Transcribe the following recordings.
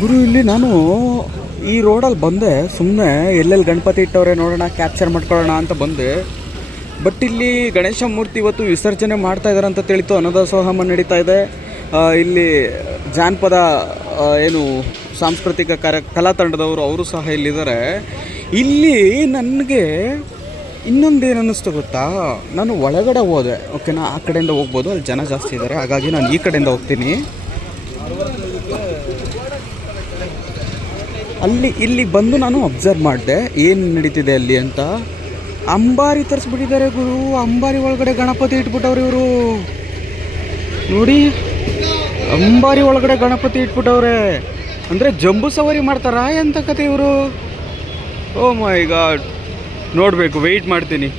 ಗುರು ಇಲ್ಲಿ ನಾನು ಈ ರೋಡಲ್ಲಿ ಬಂದೆ, ಸುಮ್ಮನೆ ಎಲ್ಲೆಲ್ಲಿ ಗಣಪತಿ ಇಟ್ಟವ್ರೆ ನೋಡೋಣ, ಕ್ಯಾಪ್ಚರ್ ಮಾಡ್ಕೊಳ್ಳೋಣ ಅಂತ ಬಂದೆ. ಬಟ್ ಇಲ್ಲಿ ಗಣೇಶ ಮೂರ್ತಿ ಇವತ್ತು ವಿಸರ್ಜನೆ ಮಾಡ್ತಾ ಇದ್ದಾರೆ ಅಂತ ತಿಳಿತು. ಅನ್ನದಾಸೋಹ ನಡೀತಾ ಇದೆ. ಇಲ್ಲಿ ಜಾನಪದ ಏನು ಸಾಂಸ್ಕೃತಿಕ ಕಲಾ ತಂಡದವರು ಅವರು ಸಹ ಇಲ್ಲಿದ್ದಾರೆ. ಇಲ್ಲಿ ನನಗೆ ಇನ್ನೊಂದೇನು ಅನ್ನಿಸ್ತು ಗೊತ್ತಾ, ನಾನು ಒಳಗಡೆ ಹೋದೆ, ಓಕೆನಾ, ಆ ಕಡೆಯಿಂದ ಹೋಗ್ಬೋದು, ಅಲ್ಲಿ ಜನ ಜಾಸ್ತಿ ಇದ್ದಾರೆ, ಹಾಗಾಗಿ ನಾನು ಈ ಕಡೆಯಿಂದ ಹೋಗ್ತೀನಿ. ಇಲ್ಲಿ ಬಂದು ನಾನು ಅಬ್ಸರ್ವ್ ಮಾಡಿದೆ ಏನು ನಡೀತಿದೆ ಅಲ್ಲಿ ಅಂತ. ಅಂಬಾರಿ ತರಿಸ್ಬಿಟ್ಟಿದ್ದಾರೆ ಗುರು, ಅಂಬಾರಿ ಒಳಗಡೆ ಗಣಪತಿ ಇಟ್ಬಿಟ್ಟವ್ರು ಇವರು ನೋಡಿ. ಅಂಬಾರಿ ಒಳಗಡೆ ಗಣಪತಿ ಇಟ್ಬಿಟ್ಟವ್ರೆ ಅಂದರೆ ಜಂಬೂ ಸವಾರಿ ಮಾಡ್ತಾರಾ ಎಂತ ಕತೆ ಇವರು? ಓ ಮೈ ಗಾಡ್, ನೋಡಬೇಕು, ವೆಯ್ಟ್ ಮಾಡ್ತೀನಿ.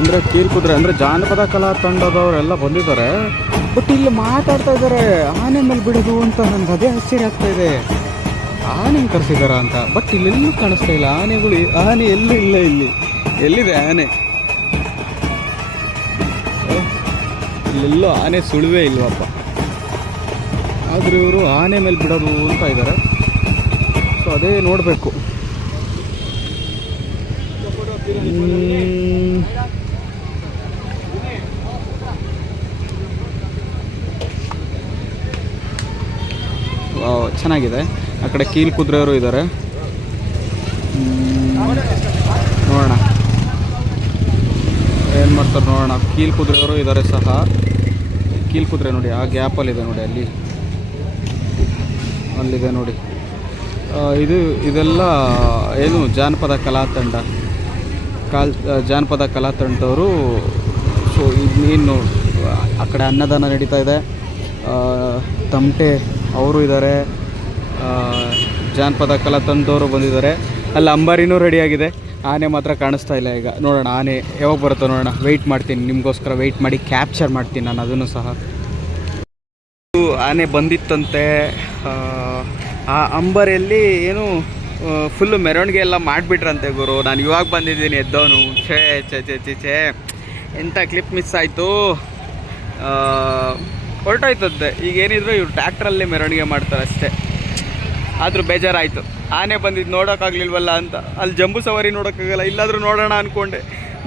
ಅಂದರೆ ಕೀಲ್ಕುದ್ರೆ ಅಂದರೆ ಜಾನಪದ ಕಲಾ ತಂಡದವರೆಲ್ಲ ಬಂದಿದ್ದಾರೆ. ಬಟ್ ಇಲ್ಲಿ ಮಾತಾಡ್ತಾ ಇದ್ದಾರೆ ಆನೆ ಮೇಲೆ ಬಿಡೋದು ಅಂತ. ನನಗೆ ಅದೇ ಆಶ್ಚರ್ಯ ಆಗ್ತಾ ಇದೆ, ಆನೆ ಕರೆಸಿದಾರ ಅಂತ. ಬಟ್ ಇಲ್ಲೆಲ್ಲೂ ಕಾಣಿಸ್ತಾ ಇಲ್ಲ ಆನೆಗಳು. ಆನೆ ಎಲ್ಲೂ ಇಲ್ಲ, ಇಲ್ಲಿ ಎಲ್ಲಿದೆ ಆನೆ? ಇಲ್ಲೆಲ್ಲೋ ಆನೆ ಸುಳಿವೇ ಇಲ್ವಪ್ಪ. ಆದರೂ ಇವರು ಆನೆ ಮೇಲೆ ಬಿಡೋದು ಅಂತ ಇದ್ದಾರೆ. ಸೊ ಅದೇ ನೋಡಬೇಕು. ಚೆನ್ನಾಗಿದೆ. ಆ ಕಡೆ ಕೀಲ್ ಕುದುರೆಯವರು ಇದ್ದಾರೆ, ನೋಡೋಣ ಏನು ಮಾಡ್ತಾರೆ ನೋಡೋಣ. ಕೀಲ್ ಕುದುರೆಯವರು ಇದ್ದಾರೆ ಸಹ. ಕೀಲ್ ಕುದುರೆ ನೋಡಿ ಆ ಗ್ಯಾಪಲ್ಲಿದೆ ನೋಡಿ, ಅಲ್ಲಿದೆ ನೋಡಿ. ಇದೆಲ್ಲ ಏನು ಜಾನಪದ ಕಲಾ ತಂಡ, ಜಾನಪದ ಕಲಾ ತಂಡದವರು. ಸೊ ಇನ್ನೇನು ಆ ಕಡೆ ಅನ್ನದಾನ ನಡೀತಾ ಇದೆ. ತಮಟೆ ಅವರು ಇದ್ದಾರೆ, ಜಾನಪದ ಕಲಾ ತಂಡದವರು ಬಂದಿದ್ದಾರೆ. ಅಲ್ಲಿ ಅಂಬಾರಿನೂ ರೆಡಿಯಾಗಿದೆ. ಆನೆ ಮಾತ್ರ ಕಾಣಿಸ್ತಾ ಇಲ್ಲ. ಈಗ ನೋಡೋಣ ಆನೆ ಯಾವಾಗ ಬರುತ್ತೋ ನೋಡೋಣ. ವೆಯ್ಟ್ ಮಾಡ್ತೀನಿ, ನಿಮಗೋಸ್ಕರ ವೆಯ್ಟ್ ಮಾಡಿ ಕ್ಯಾಪ್ಚರ್ ಮಾಡ್ತೀನಿ ನಾನು ಅದನ್ನು ಸಹ. ಆನೆ ಬಂದಿತ್ತಂತೆ. ಆ ಅಂಬಾರಿಯಲ್ಲಿ ಏನು ಫುಲ್ಲು ಮೆರವಣಿಗೆ ಎಲ್ಲ ಮಾಡಿಬಿಟ್ರಂತೆ ಗುರು. ನಾನು ಇವಾಗ ಬಂದಿದ್ದೀನಿ ಎದ್ದವನು. ಛೇ ಛೇ ಛೇ ಛೇ ಛೇ, ಎಂಥ ಕ್ಲಿಪ್ ಮಿಸ್ ಆಯಿತು. ಹೊರಟೋಯ್ತದ್ದೆ. ಈಗ ಏನಿದ್ರು ಇವ್ರು ಟ್ರ್ಯಾಕ್ಟ್ರಲ್ಲಿ ಮೆರವಣಿಗೆ ಮಾಡ್ತಾರೆ ಅಷ್ಟೇ. ಆದರೂ ಬೇಜಾರಾಯಿತು, ಆನೆ ಬಂದಿದ್ದು ನೋಡೋಕ್ಕಾಗಲಿಲ್ವಲ್ಲ ಅಂತ. ಅಲ್ಲಿ ಜಂಬೂ ಸವಾರಿ ನೋಡೋಕ್ಕಾಗಲ್ಲ, ಇಲ್ಲಾದರೂ ನೋಡೋಣ ಅಂದ್ಕೊಂಡೆ,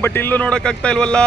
ಬಟ್ ಇಲ್ಲೂ ನೋಡೋಕ್ಕಾಗ್ತಾ ಇಲ್ವಲ್ಲ.